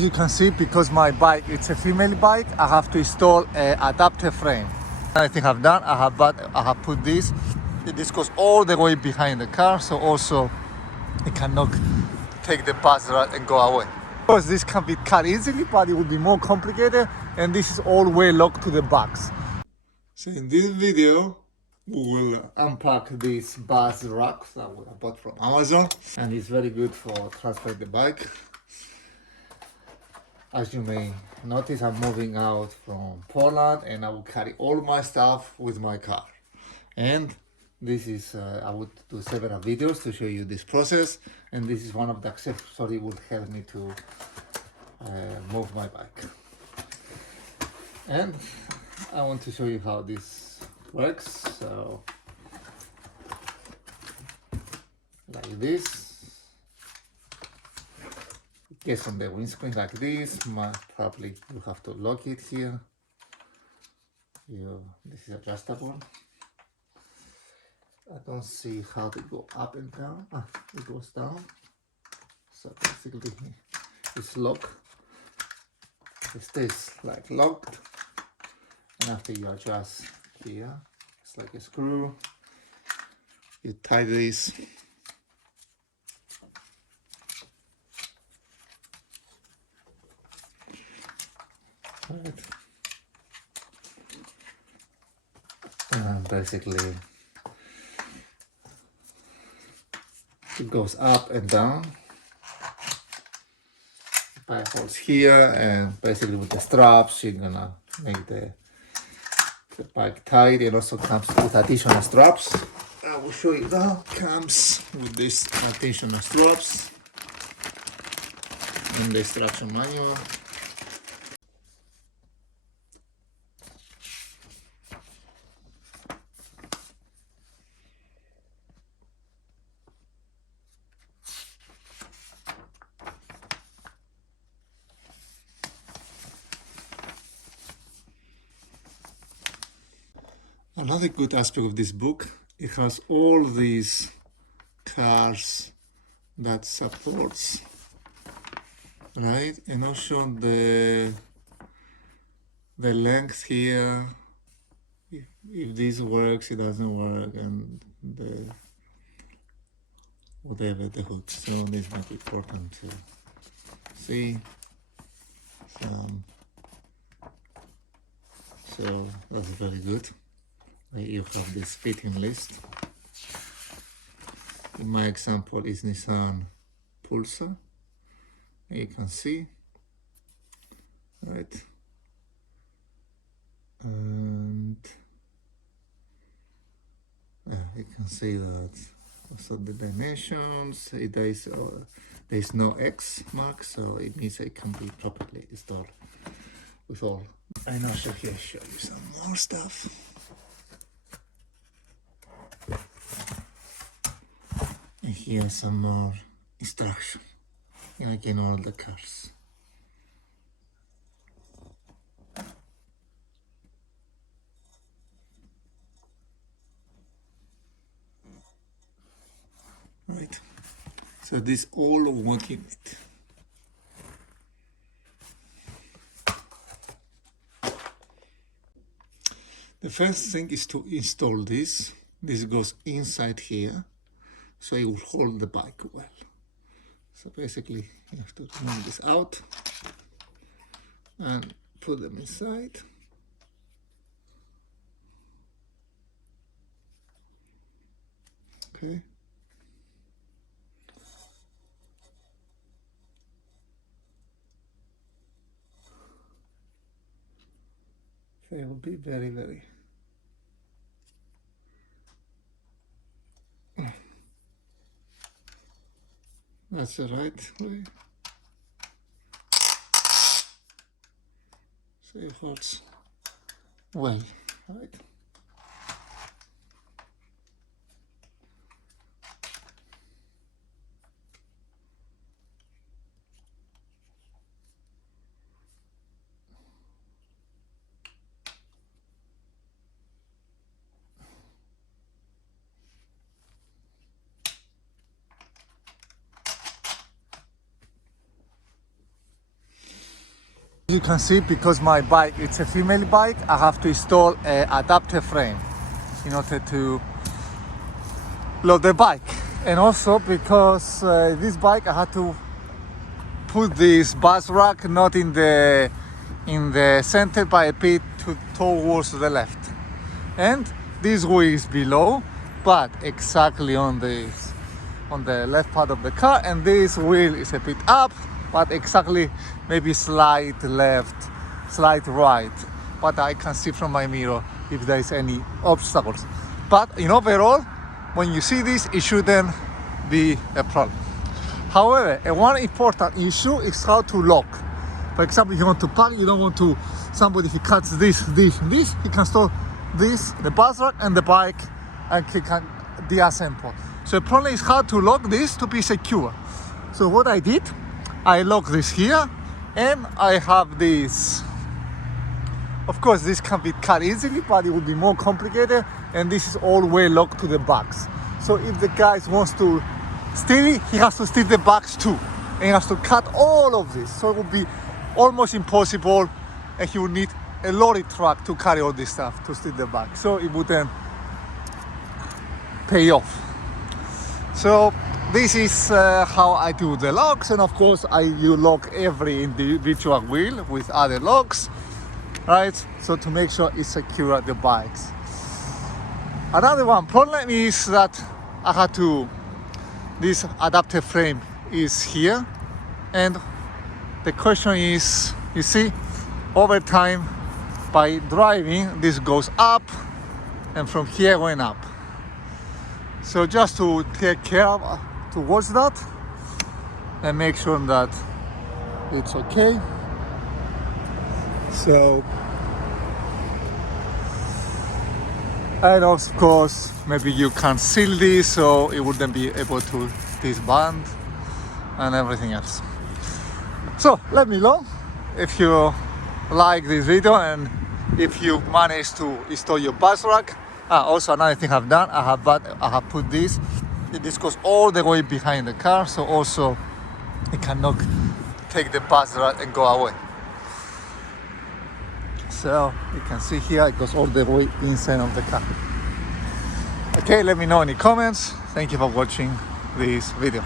As you can see, because my bike it's a female bike, I have to install an adapter frame. I think I've done. I have put this. This goes all the way behind the car, so also it cannot take the bus ride and go away. Of course, this can be cut easily, but it would be more complicated, and this is all way locked to the box. So in this video, we will unpack this BuzzRack that I bought from Amazon, and it's very good for transferring the bike. As you may notice, I'm moving out from Poland, and I will carry all my stuff with my car. And this is, I would do several videos to show you this process, and this is one of the accessories will help me to move my bike. And I want to show you how this works. So, like this, it gets on the windscreen like this. Probably you have to lock it here. This is adjustable. I don't see how to go up and down. It goes down. So basically it's locked. It stays like locked. And after you adjust here, it's like a screw. You tie this. Right. And basically it goes up and down. Bike holds here, and basically with the straps you're gonna make the bike tight. It also comes with additional straps. I will show you now. Comes with these additional straps in the instruction manual. Another good aspect of this book, it has all these cars that supports, right? And also the length here, if this works, it doesn't work, and the whatever the hood. So this might be important to see some. So that's very good. You have this fitting list. In my example is Nissan Pulsar. You can see, right? And you can see that also the dimensions. There is no X mark, so it means it can be properly installed with all. And also here show you some more stuff. And here's some more instruction, like in all the cars. Right, so this all one unit. The first thing is to install this. This goes inside here, so it will hold the bike well. So basically you have to remove this out and put them inside. Okay. So it will be very, very that's the right way. So it holds well, right? You can see, because my bike, it's a female bike, I have to install an adapter frame in order to load the bike. And also because this bike, I had to put this BuzzRack not in the center, but a bit towards the left. And this wheel is below, but exactly on the left part of the car, and this wheel is a bit up, but exactly maybe slight left, slight right, but I can see from my mirror if there is any obstacles. But in overall, when you see this, it shouldn't be a problem. However, one important issue is how to lock. For example, if you want to park, you don't want to, somebody, if he cuts this, he can store this, the BuzzRack and the bike, and he can deassemble. So the problem is how to lock this to be secure. So what I did, I lock this here, and I have this. Of course, this can be cut easily, but it would be more complicated, and this is all way locked to the box. So if the guy wants to steal it, he has to steal the box too, and he has to cut all of this. So it would be almost impossible, and he would need a lorry truck to carry all this stuff to steal the box. So it wouldn't pay off. So this is how I do the locks, and of course you lock every individual wheel with other locks, right? So to make sure it's secure at the bikes. Another one problem is that I had to, this adapter frame is here, and the question is, you see, over time by driving this goes up, and from here going up. So just to take care of towards that and make sure that it's okay. So, and of course maybe you can seal this so it wouldn't be able to disband and everything else. So let me know if you like this video and if you managed to install your BuzzRack. Also another thing I've done, I have put this goes all the way behind the car, so also it cannot take the BuzzRack and go away. So you can see here it goes all the way inside of the car. Okay, let me know any comments. Thank you for watching this video.